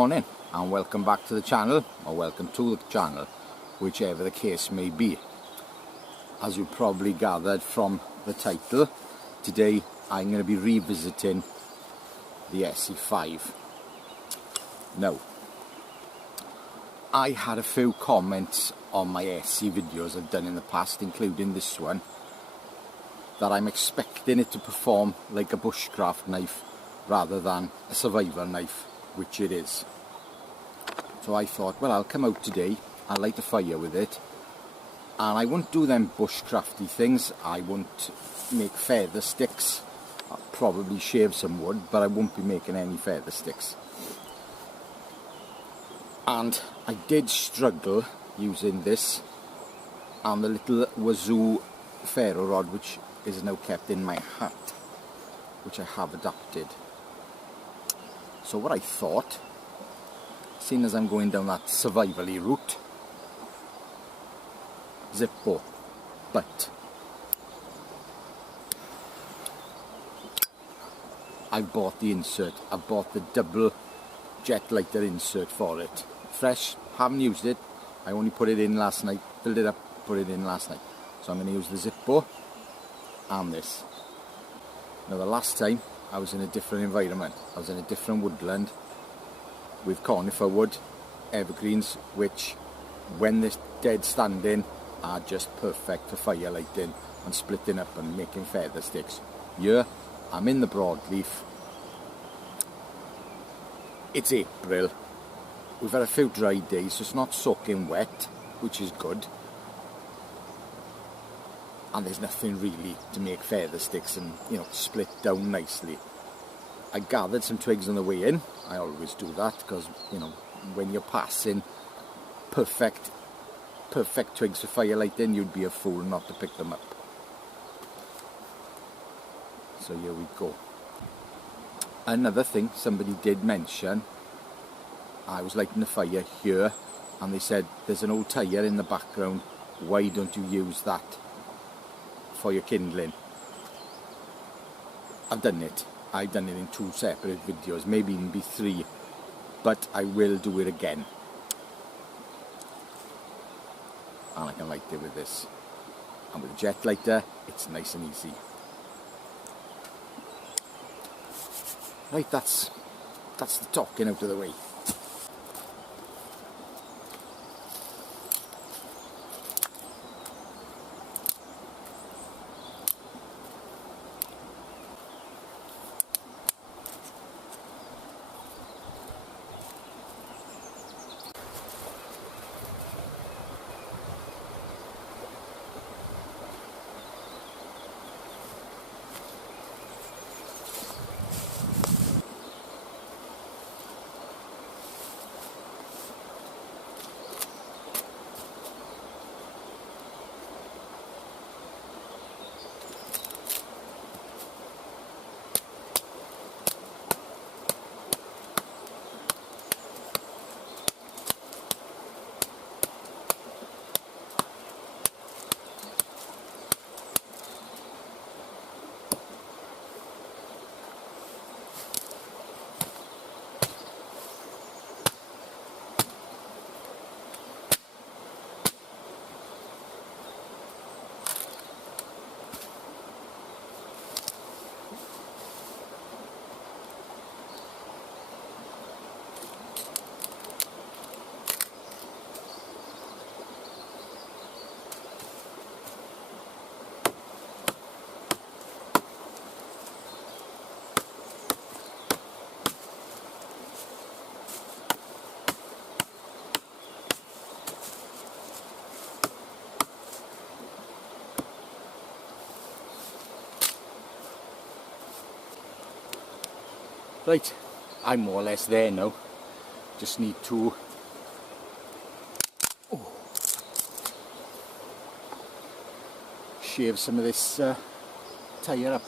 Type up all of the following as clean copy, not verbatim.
morning and welcome back to the channel, or welcome to the channel, whichever the case may be. As you probably gathered from the title, today I'm going to be revisiting the Esee5. Now, I had a few comments on my Esee videos I've done in the past, including this one, that I'm expecting it to perform like a bushcraft knife rather than a survival knife, which it is. So I thought, well, I'll come out today, I'll light a fire with it, and I won't do them bushcrafty things. I won't make feather sticks. I'll probably shave some wood, but I won't be making any feather sticks. And I did struggle using this and the little wazoo ferro rod, which is now kept in my hat, which I have adapted. So what I thought, seeing as I'm going down that survival-y route, Zippo, but I bought the insert. I bought the double jet lighter insert for it. Fresh, haven't used it. I only put it in last night, filled it up, put it in last night. So I'm going to use the Zippo and this. Now the last time I was in a different environment. I was in a different woodland with conifer wood, evergreens, which when they're dead standing are just perfect for fire lighting and splitting up and making feather sticks. Here I'm in the broadleaf. It's April. We've had a few dry days, so it's not soaking wet, which is good. And there's nothing really to make feather sticks and, split down nicely. I gathered some twigs on the way in. I always do that because, when you're passing perfect twigs for fire lighting, you'd be a fool not to pick them up. So here we go. Another thing somebody did mention, I was lighting the fire here and they said there's an old tyre in the background, why don't you use that for your kindling? I've done it in 2 separate videos, maybe even be 3, but I will do it again. And I can light it with this. And with a jet lighter, it's nice and easy. Right, that's the talking out of the way. Right, I'm more or less there now. Just need to shave some of this tyre up.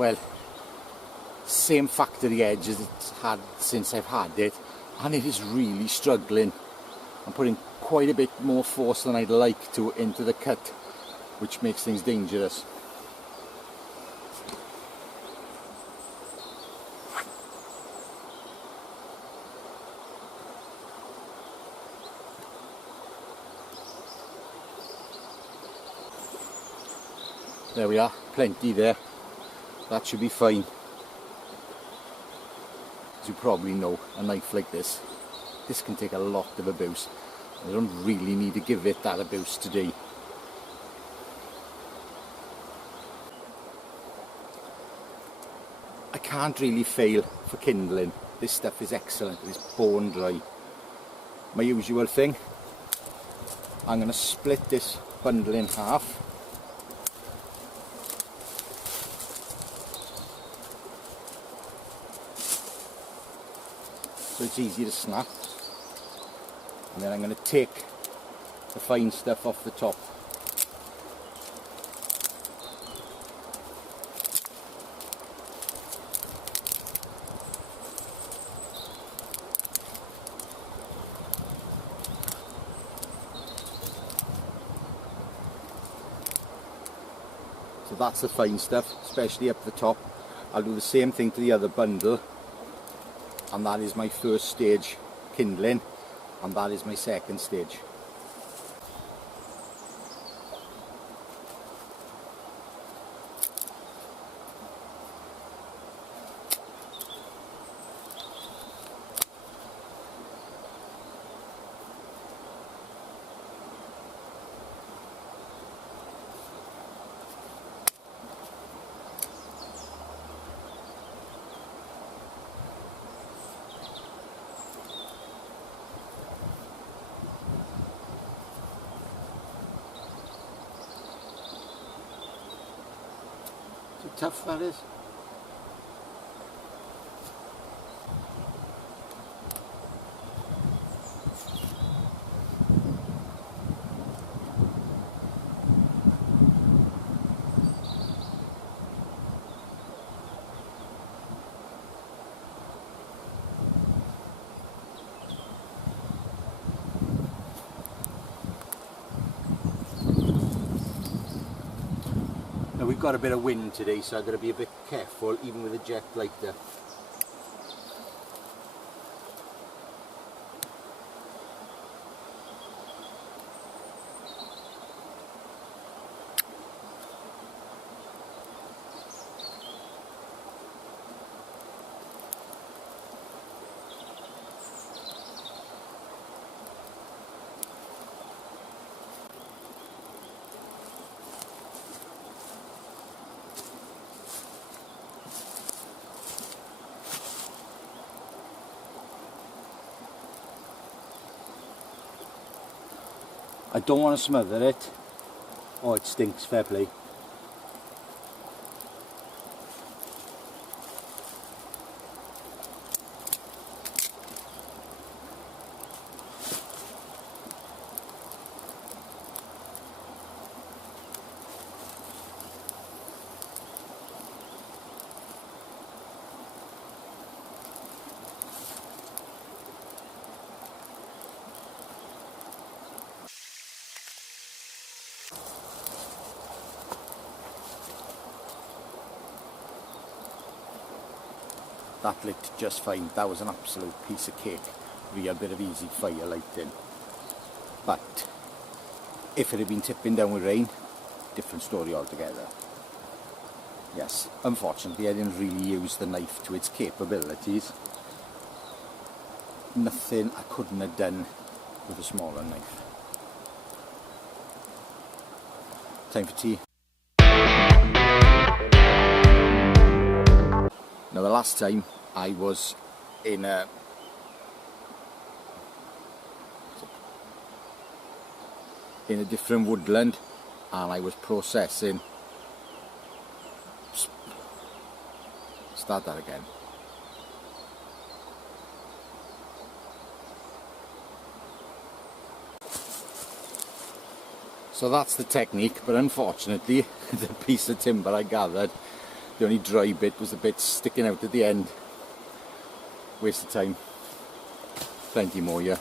well, same factory edge as it's had since I've had it, and it is really struggling. I'm putting quite a bit more force than I'd like to into the cut, which makes things dangerous. There we are, plenty there. That should be fine. As you probably know, a knife like this can take a lot of abuse. I don't really need to give it that abuse today. I can't really fail for kindling. This stuff is excellent, it's bone dry. My usual thing, I'm going to split this bundle in half. So it's easy to snap. And then I'm going to take the fine stuff off the top. So that's the fine stuff, especially up the top. I'll do the same thing to the other bundle, and that is my first stage kindling, and that is my second stage. Tough that is. Now we've got a bit of wind today, so I've got to be a bit careful, even with a jet lighter. I don't want to smother it. Oh, it stinks, fair play. That lit just fine. That was an absolute piece of cake. Real bit of easy fire lighting. But if it had been tipping down with rain, different story altogether. Yes, unfortunately I didn't really use the knife to its capabilities. Nothing I couldn't have done with a smaller knife. Time for tea. Now the last time I was in a different woodland, and I was processing. Start that again. So that's the technique, but unfortunately the piece of timber I gathered The only dry bit was the bit sticking out at the end. Waste of time. Plenty more here.